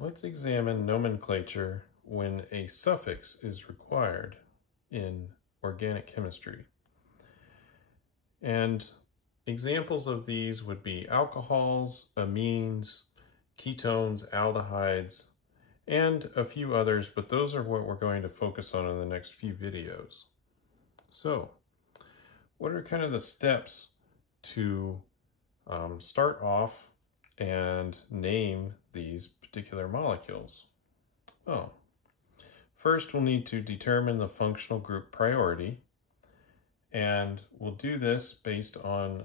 let's examine nomenclature when a suffix is required in organic chemistry. And examples of these would be alcohols, amines, ketones, aldehydes, and a few others, but those are what we're going to focus on in the next few videos. So, what are kind of the steps to start off and name these particular molecules? Well, first we'll need to determine the functional group priority, and we'll do this based on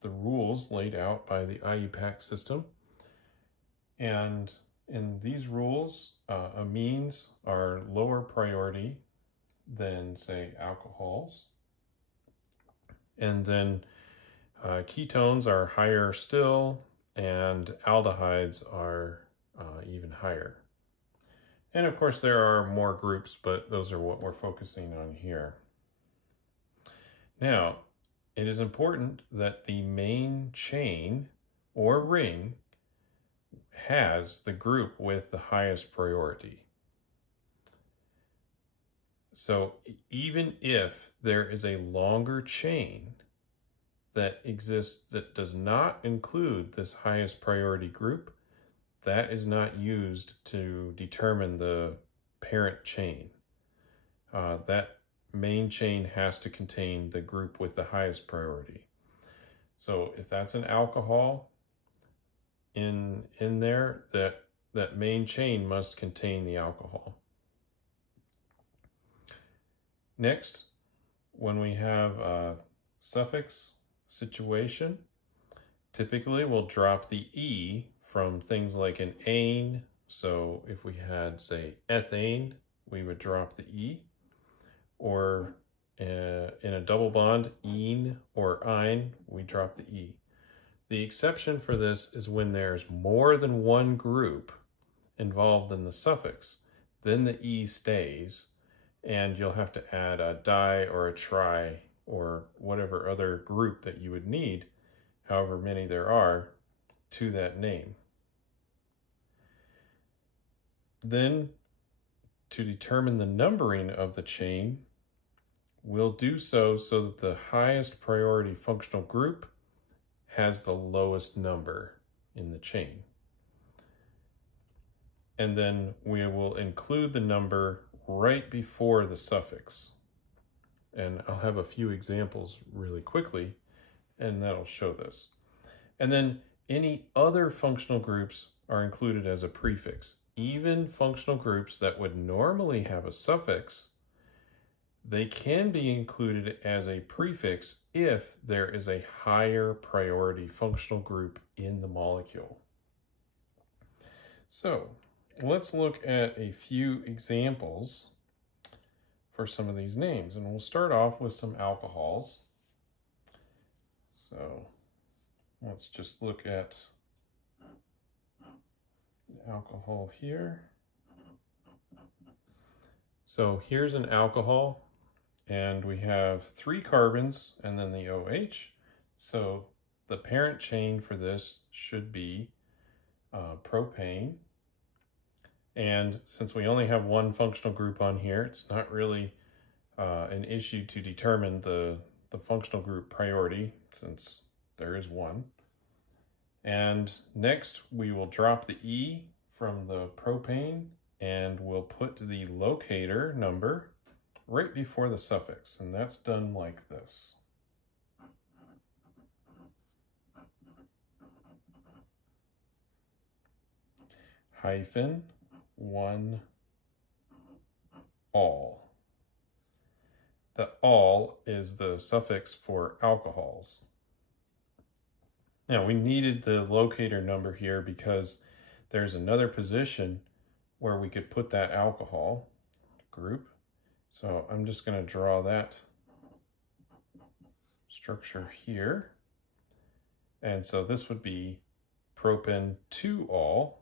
the rules laid out by the IUPAC system. And in these rules, amines are lower priority than, say, alcohols. And then ketones are higher still, and aldehydes are even higher. And of course there are more groups, but those are what we're focusing on here. Now, it is important that the main chain or ring has the group with the highest priority. So even if there is a longer chain that exists that does not include this highest priority group, that is not used to determine the parent chain. That main chain has to contain the group with the highest priority. So if that's an alcohol in there, that main chain must contain the alcohol. Next, when we have a suffix situation, typically we'll drop the E from things like an ane. So if we had, say, ethane, we would drop the E. Or in a double bond, ene or ine, we drop the E. The exception for this is when there's more than one group involved in the suffix, then the E stays, and you'll have to add a di or a tri or whatever other group that you would need, however many there are, to that name. Then, to determine the numbering of the chain, we'll do so that the highest priority functional group has the lowest number in the chain. And then we will include the number right before the suffix. And I'll have a few examples really quickly, and that'll show this. And then any other functional groups are included as a prefix. Even functional groups that would normally have a suffix, they can be included as a prefix if there is a higher priority functional group in the molecule. So let's look at a few examples for some of these names, and we'll start off with some alcohols. So let's just look at the alcohol here. So here's an alcohol, and we have 3 carbons and then the OH. So the parent chain for this should be propane. And since we only have one functional group on here, it's not really an issue to determine the functional group priority, since there is one. And next we will drop the E from the propane, and we'll put the locator number right before the suffix, and that's done like this. Hyphen 1 all. The all is the suffix for alcohols. Now we needed the locator number here because there's another position where we could put that alcohol group. So I'm just going to draw that structure here. And so this would be propan 2 all.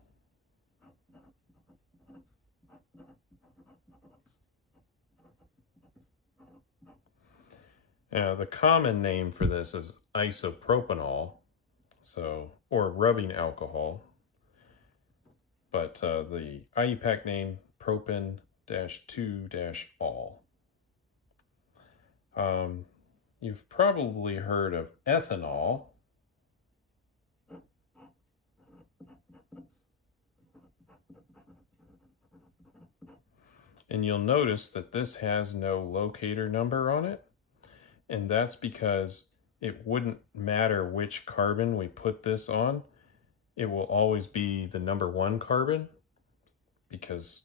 The common name for this is isopropanol, or rubbing alcohol. but the IUPAC name, propane-2-all. You've probably heard of ethanol. And you'll notice that this has no locator number on it. And that's because it wouldn't matter which carbon we put this on. It will always be the number 1 carbon, because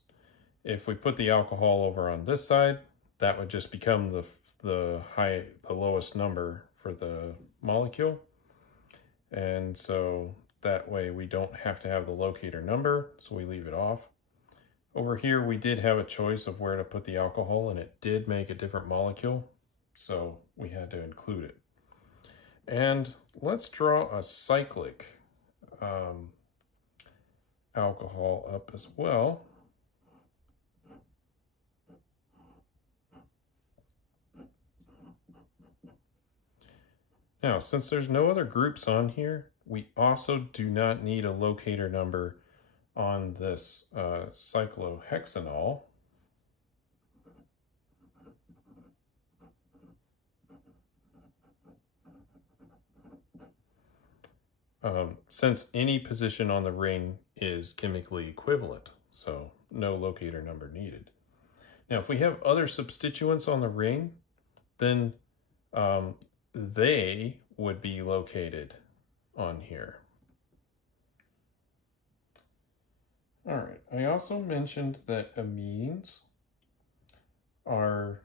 if we put the alcohol over on this side, that would just become the lowest number for the molecule. And so that way we don't have to have the locator number, so we leave it off. Over here we did have a choice of where to put the alcohol, and it did make a different molecule, so we had to include it. And let's draw a cyclic alcohol up as well. Now, since there's no other groups on here, we also do not need a locator number on this cyclohexanol. Since any position on the ring is chemically equivalent, so no locator number needed. Now, if we have other substituents on the ring, then they would be located on here. All right, I also mentioned that amines are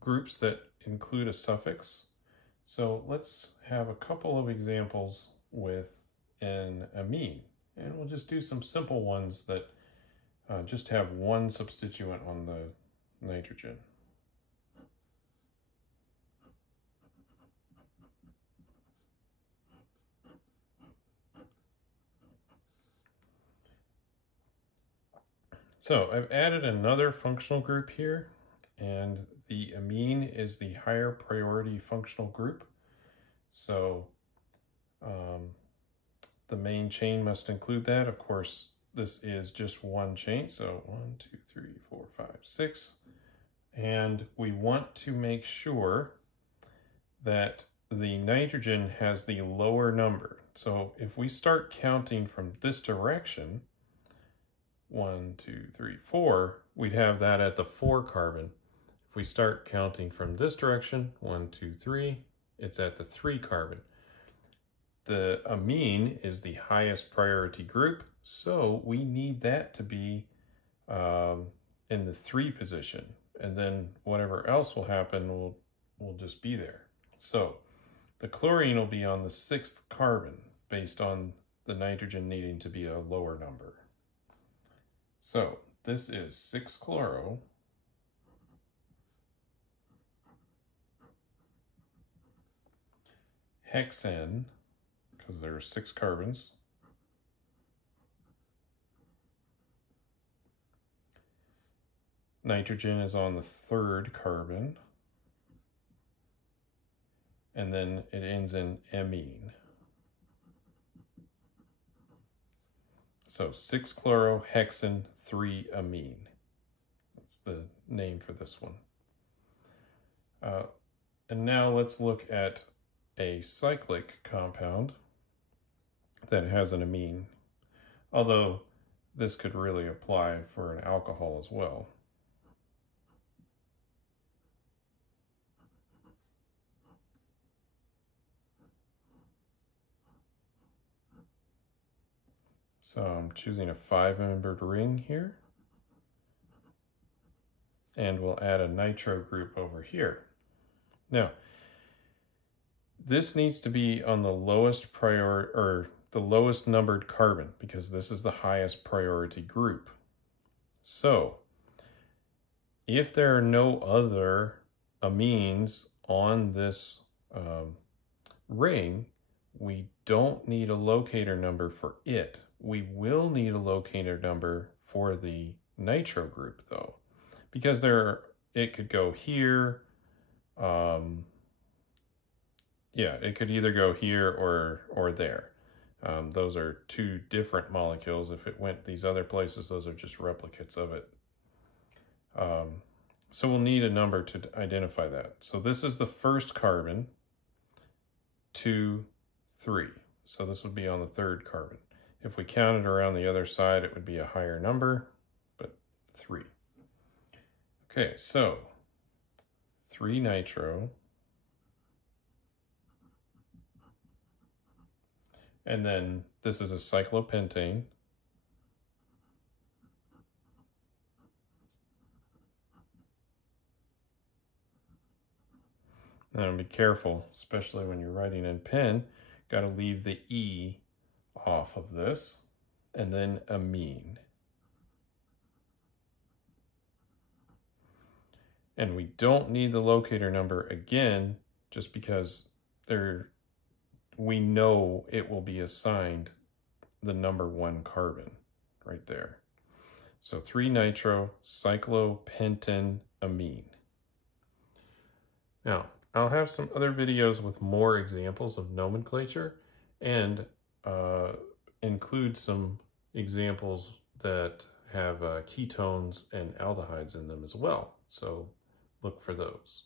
groups that include a suffix. So let's have a couple of examples with an amine, and we'll just do some simple ones that just have one substituent on the nitrogen. So I've added another functional group here, and the amine is the higher priority functional group. So the main chain must include that. Of course, this is just one chain. So 1, 2, 3, 4, 5, 6. And we want to make sure that the nitrogen has the lower number. So if we start counting from this direction, 1, 2, 3, 4, we'd have that at the 4 carbon. If we start counting from this direction, 1, 2, 3, it's at the 3 carbon. The amine is the highest priority group, so we need that to be in the 3 position, and then whatever else will happen will just be there. So the chlorine will be on the 6th carbon based on the nitrogen needing to be a lower number. So this is 6-chloro hexane, because there are 6 carbons, nitrogen is on the 3rd carbon, and then it ends in amine. So 6-chlorohexane 3-amine. That's the name for this one. And now let's look at a cyclic compound that has an amine, although this could really apply for an alcohol as well. So I'm choosing a 5-membered ring here, and we'll add a nitro group over here. Now, this needs to be on the lowest the lowest numbered carbon, because this is the highest priority group. So if there are no other amines on this ring, we don't need a locator number for it. We will need a locator number for the nitro group though, because it could go here. Yeah, it could either go here or there. Those are two different molecules. If it went these other places, those are just replicates of it. So we'll need a number to identify that. So this is the first carbon, 2, 3. So this would be on the third carbon. If we counted around the other side, it would be a higher number, but 3. Okay, so 3 nitro. And then this is a cyclopentane. Now be careful, especially when you're writing in pen, got to leave the E off of this. And then amine. And we don't need the locator number again, just because we know it will be assigned the number 1 carbon right there. So 3 nitro cyclopentane amine. Now, I'll have some other videos with more examples of nomenclature and include some examples that have ketones and aldehydes in them as well. So look for those.